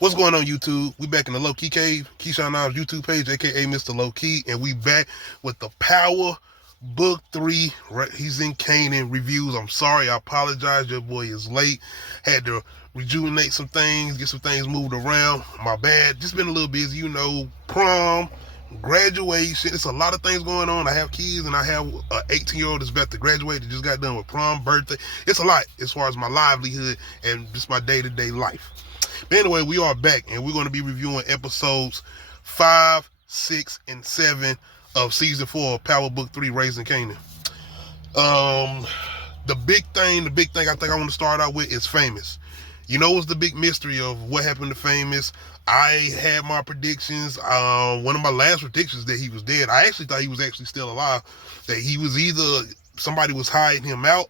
What's going on, YouTube? We back in the Low Key Cave, Keyshawn Knobs YouTube page, aka Mr. Low Key, and we back with the Power Book 3. He's in Kanan reviews. I'm sorry, I apologize. Your boy is late. Had to rejuvenate some things, get some things moved around. My bad. Just been a little busy, prom, graduation. It's a lot of things going on. I have kids, and I have an 18-year-old that's about to graduate that just got done with prom, birthday. It's a lot as far as my livelihood and just my day-to-day life. But anyway, we are back, and we're going to be reviewing episodes 5, 6, and 7 of Season 4 of Power Book 3, Raising Kanan. The big thing I think I want to start out with is Famous. What's the big mystery of what happened to Famous? I had my predictions. One of my last predictions that he was dead. I actually thought he was actually still alive. That he was either somebody was hiding him out,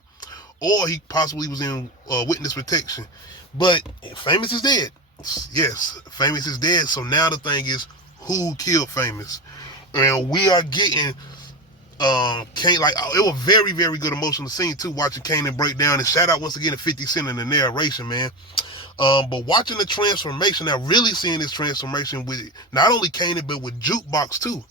or he possibly was in witness protection. But Famous is dead. Yes, Famous is dead. So now the thing is, who killed Famous? And we are getting Kane, it was very, very good emotional scene too, watching Kanan break down. And shout out once again to 50 Cent in the narration, man. But watching the transformation, now really seeing this transformation with not only Kanan but with Jukebox too.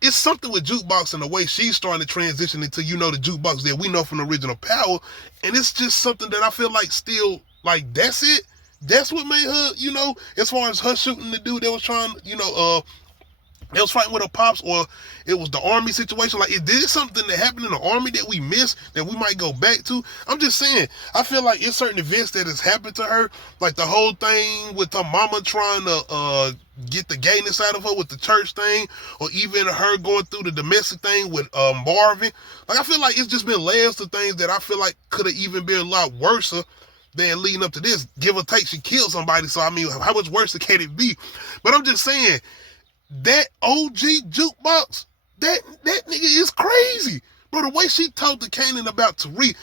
It's something with Jukebox and the way she's starting to transition into, the Jukebox that we know from the original Power. And it's just something that I feel like still, that's it. That's what made her, as far as her shooting the dude that was trying, they was fighting with her pops, or it was the army situation. Is this something that happened in the army that we missed that we might go back to? I'm just saying, I feel like it's certain events that has happened to her, like the whole thing with her mama trying to get the gayness out of her with the church thing, or even her going through the domestic thing with Marvin. I feel like it's just been layers to things that I feel like could have even been a lot worse than leading up to this. Give or take, she killed somebody, so I mean, how much worse can it be? But I'm just saying, that OG Jukebox, that nigga is crazy. Bro, the way she told the Kanan about Tariq,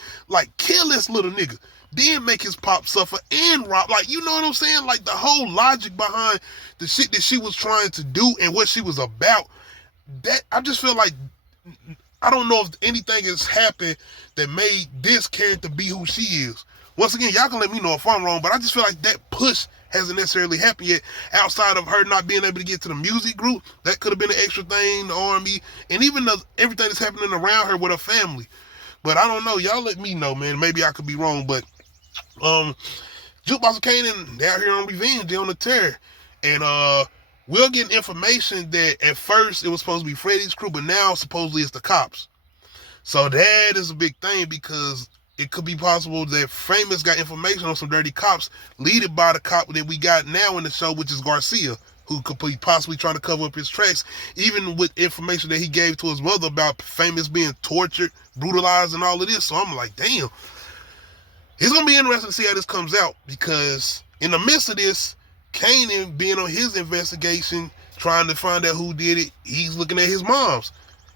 kill this little nigga, then make his pop suffer and rob. You know what I'm saying? The whole logic behind the shit that she was trying to do and what she was about, that I just feel like, I don't know if anything has happened that made this character be who she is. Once again, y'all can let me know if I'm wrong, but I just feel like that push hasn't necessarily happened yet, outside of her not being able to get to the music group. That could have been an extra thing, the army, and even everything that's happening around her with her family. But I don't know. Y'all let me know, man. Maybe I could be wrong, but Jukebox Kanan, they're out here on revenge, they're on the terror. And we're getting information that at first it was supposed to be Freddy's crew, but now supposedly it's the cops. So that is a big thing, because it could be possible that Famous got information on some dirty cops, leaded by the cop that we got now in the show, which is Garcia, who could be possibly trying to cover up his tracks, even with information that he gave to his mother about Famous being tortured, brutalized, and all of this. So I'm like, damn. It's going to be interesting to see how this comes out, because in the midst of this, Kanan being on his investigation, trying to find out who did it, he's looking at his mom's.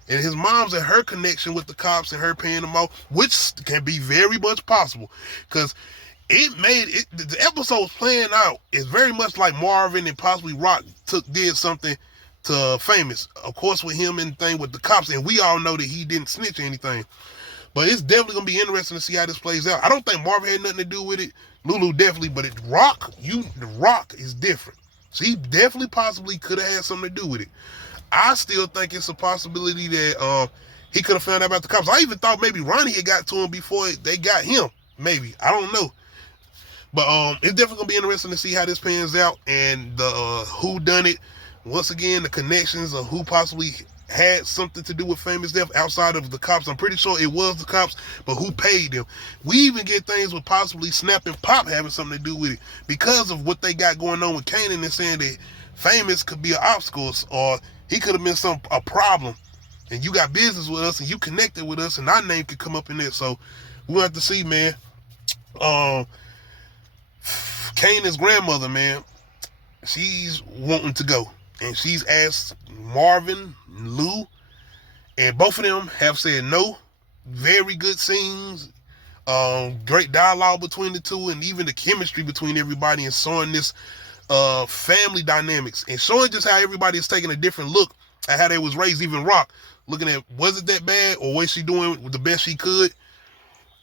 And his mom's and her connection with the cops and her paying them off, which can be very much possible. Because the episode was playing out. It's very much like Marvin and possibly Rock did something to Famous. Of course, with him and thing with the cops. And we all know that he didn't snitch or anything. But it's definitely going to be interesting to see how this plays out. I don't think Marvin had nothing to do with it. Lulu definitely. But the Rock is different. So he definitely possibly could have had something to do with it. I still think it's a possibility that he could have found out about the cops. I even thought maybe Ronnie had got to him before they got him. Maybe. I don't know. But it's definitely going to be interesting to see how this pans out, and the who done it. Once again, the connections of who possibly had something to do with Famous death outside of the cops. I'm pretty sure it was the cops, but who paid them? We even get things with possibly Snap and Pop having something to do with it, because of what they got going on with Kanan, and saying that Famous could be an obstacle, or he could have been a problem, and you got business with us, and you connected with us, and our name could come up in there. So we'll have to see, man. Kanan's grandmother, man, she's wanting to go, and she's asked Marvin, Lou, and both of them have said no. Very good scenes, great dialogue between the two, and even the chemistry between everybody, and showing this family dynamics, and showing just how everybody is taking a different look at how they was raised. Even Rock looking at, was it that bad, or was she doing the best she could?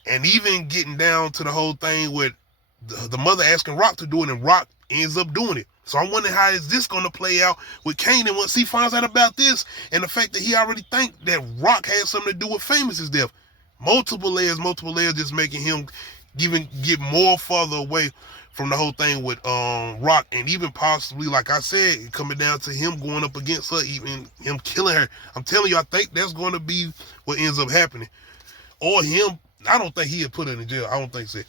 And even getting down to the whole thing with the mother asking Rock to do it, and Rock ends up doing it. So I'm wondering how is this going to play out with Kanan once he finds out about this, and the fact that he already think that Rock had something to do with Famous's death. Multiple layers, just making him even get more further away from the whole thing with Rock, and even possibly, like I said, coming down to him going up against her, even him killing her. I'm telling you, I think that's going to be what ends up happening. Or him, I don't think he'll put her in jail. I don't think so.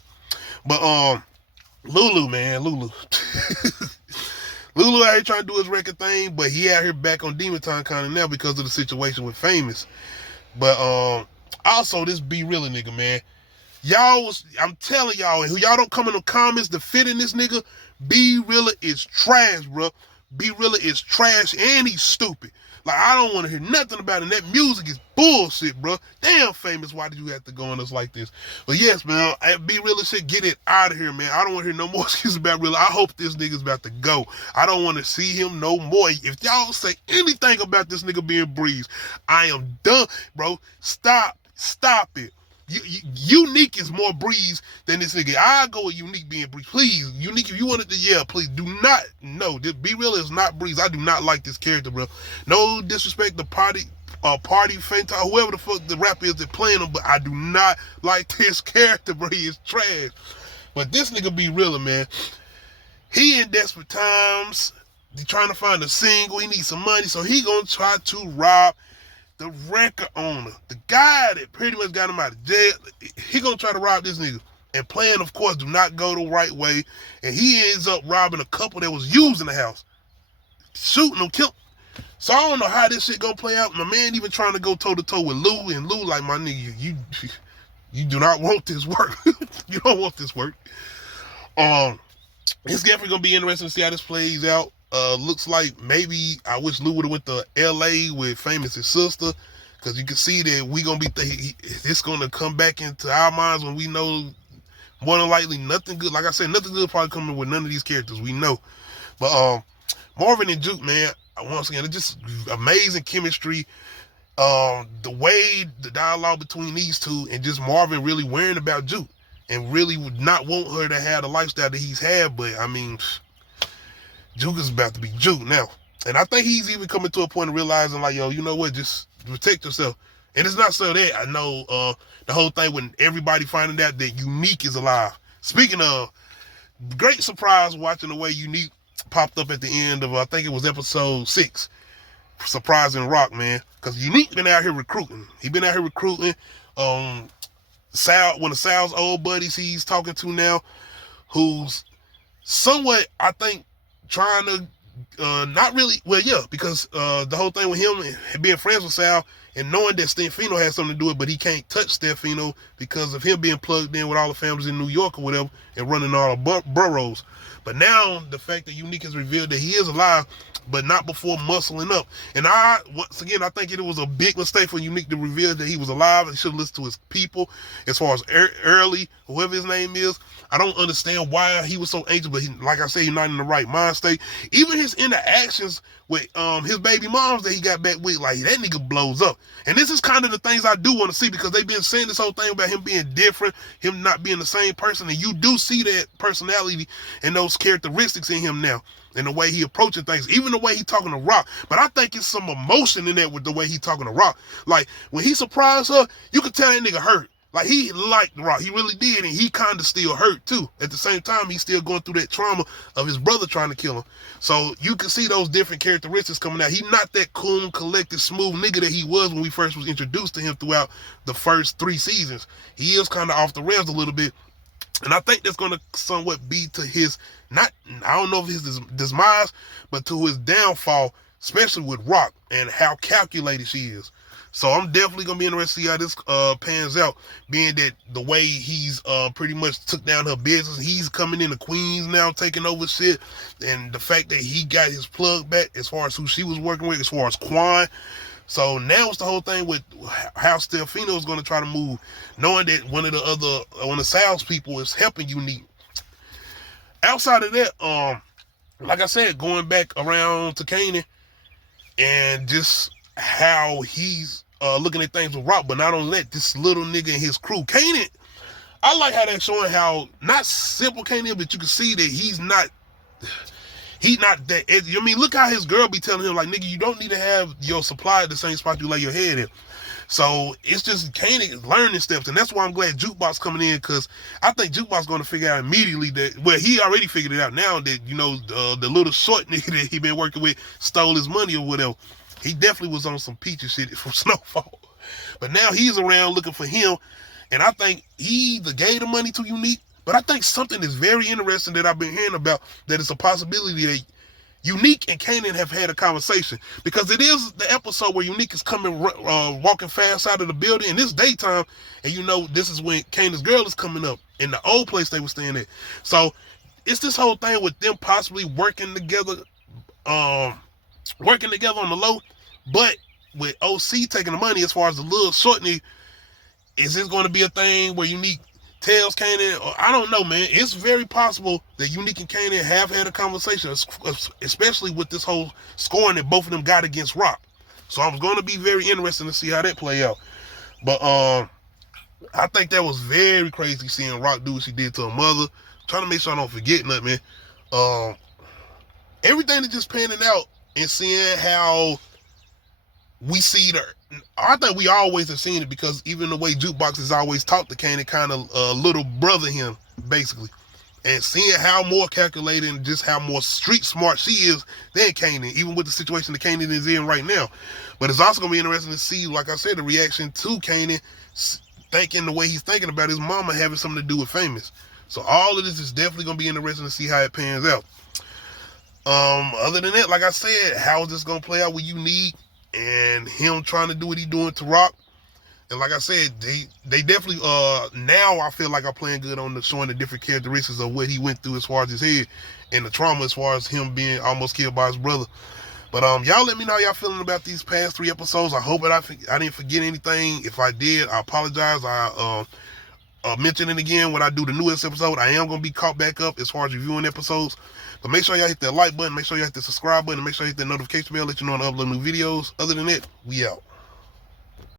But Lulu, man, Lulu. Lulu out here trying to do his record thing, but he out here back on Demon Time kind of now because of the situation with Famous. But also this Be Realer nigga, man. I'm telling y'all, and who y'all don't come in the comments defending this nigga, Be Realer is trash, bro. Be Realer is trash, and he's stupid. Like, I don't want to hear nothing about it. And that music is bullshit, bro. Damn, Famous, why did you have to go on us like this? But yes, man, Be Realer shit, get it out of here, man. I don't want to hear no more excuses about Realer. I hope this nigga's about to go. I don't want to see him no more. If y'all say anything about this nigga being Breeze, I am done, bro. Stop it. Unique is more Breeze than this nigga. I go with Unique being Breeze. Please, Unique, if you wanted to, yeah, please do not. No, this Be Realer is not Breeze. I do not like this character, bro. No disrespect to Party Fanta, whoever the fuck the rapper is that playing him, but I do not like this character, bro. He is trash. But this nigga Be Realer, man, he in desperate times. He trying to find a single. He needs some money, so he gonna try to rob the record owner, the guy that pretty much got him out of jail. He gonna try to rob this nigga, and plan, of course, do not go the right way, and he ends up robbing a couple that was used in the house, shooting them, killing. So I don't know how this shit gonna play out. My man even trying to go toe to toe with Lou, and Lou like, my nigga, you do not want this work. You don't want this work. It's definitely gonna be interesting to see how this plays out. Looks like maybe I wish Lou would have went to LA with Famous' sister, because you can see that we gonna be it's gonna come back into our minds when we know more than likely nothing good. Like I said, nothing good probably coming with none of these characters, we know. But Marvin and Juke, man, once again, it's just amazing chemistry. The way the dialogue between these two, and just Marvin really worrying about Juke and really would not want her to have the lifestyle that he's had. But I mean, Juke is about to be Juke now. And I think he's even coming to a point of realizing, like, yo, you know what, just protect yourself. And it's not so that I know the whole thing when everybody finding out that Unique is alive. Speaking of, great surprise watching the way Unique popped up at the end of, I think it was episode 6. Surprising Rock, man. Because Unique been out here recruiting. He been out here recruiting Sal, one of Sal's old buddies he's talking to now, who's somewhat, I think, trying to not really, well, yeah, because the whole thing with him being friends with Sal and knowing that Stefano has something to do with it, but he can't touch Stefano because of him being plugged in with all the families in New York or whatever and running all the boroughs. But now the fact that Unique has revealed that he is alive, but not before muscling up. And once again, I think it was a big mistake for Unique to reveal that he was alive. He should have listened to his people. As far as Early, whoever his name is, I don't understand why he was so anxious, but like I said, he's not in the right mind state. Even his interactions with his baby moms that he got back with, like, that nigga blows up. And this is kind of the things I do want to see, because they've been saying this whole thing about him being different, him not being the same person, and you do see that personality and those characteristics in him now, and the way he approaching things, even the way he talking to Rock. But I think it's some emotion in that with the way he talking to Rock. Like, when he surprised her, you could tell that nigga hurt. Like, he liked Rock. He really did, and he kind of still hurt, too. At the same time, he's still going through that trauma of his brother trying to kill him. So, you can see those different characteristics coming out. He's not that cool, collected, smooth nigga that he was when we first was introduced to him throughout the first 3 seasons. He is kind of off the rails a little bit. And I think that's going to somewhat be to his, I don't know if his demise, but to his downfall, especially with Rock and how calculated she is. So I'm definitely going to be interested to see how this pans out, being that the way he's pretty much took down her business. He's coming into Queens now, taking over shit. And the fact that he got his plug back as far as who she was working with, as far as Quan. So now it's the whole thing with how Stefano is going to try to move, knowing that one of Sal's people is helping Unique. Outside of that, like I said, going back around to Kanan and just how he's looking at things with Rock, but not only that, this little nigga and his crew. Kanan, I like how that's showing how not simple Kanan, but you can see that he's not that. I mean, look how his girl be telling him like, nigga, you don't need to have your supply at the same spot you lay your head in. So it's just Kanan learning steps, and that's why I'm glad Jukebox coming in, because I think Jukebox going to figure out immediately that, well, he already figured it out now that, you know, the little short nigga that he been working with stole his money or whatever. He definitely was on some peachy shit from Snowfall. But now he's around looking for him, and I think he either gave the money to Unique, but I think something is very interesting that I've been hearing about, that it's a possibility that Unique and Kanan have had a conversation, because it is the episode where Unique is coming walking fast out of the building, and it's daytime, and you know this is when Kanan's girl is coming up in the old place they were staying at. So it's this whole thing with them possibly working together on the low, but with OC taking the money as far as the little shortney, is this going to be a thing where Unique tells Kanan, or I don't know, man. It's very possible that Unique and Kanan have had a conversation, especially with this whole scoring that both of them got against Rock. So I'm going to be very interested to see how that play out. But I think that was very crazy seeing Rock do what she did to her mother. I'm trying to make sure I don't forget nothing, man. Everything is just panning out and seeing how we see the. I think we always have seen it, because even the way Jukebox has always talked to Kanan, kind of little brother him, basically. And seeing how more calculated and just how more street smart she is than Kanan, even with the situation that Kanan is in right now. But it's also going to be interesting to see, like I said, the reaction to Kanan thinking the way he's thinking about his mama having something to do with Famous. So all of this is definitely going to be interesting to see how it pans out. Other than that, like I said, how is this going to play out with Unique and him trying to do what he's doing to Rock? And like I said, they definitely now I feel like I'm playing good on showing the different characteristics of what he went through as far as his head and the trauma as far as him being almost killed by his brother. But y'all let me know how y'all feeling about these past 3 episodes. I hope that I didn't forget anything. If I did, I apologize. I mention it again when I do the newest episode. I am going to be caught back up as far as reviewing episodes. But make sure y'all hit that like button, make sure y'all hit the subscribe button, and make sure you hit that notification bell, let you know when I upload new videos. Other than that, we out.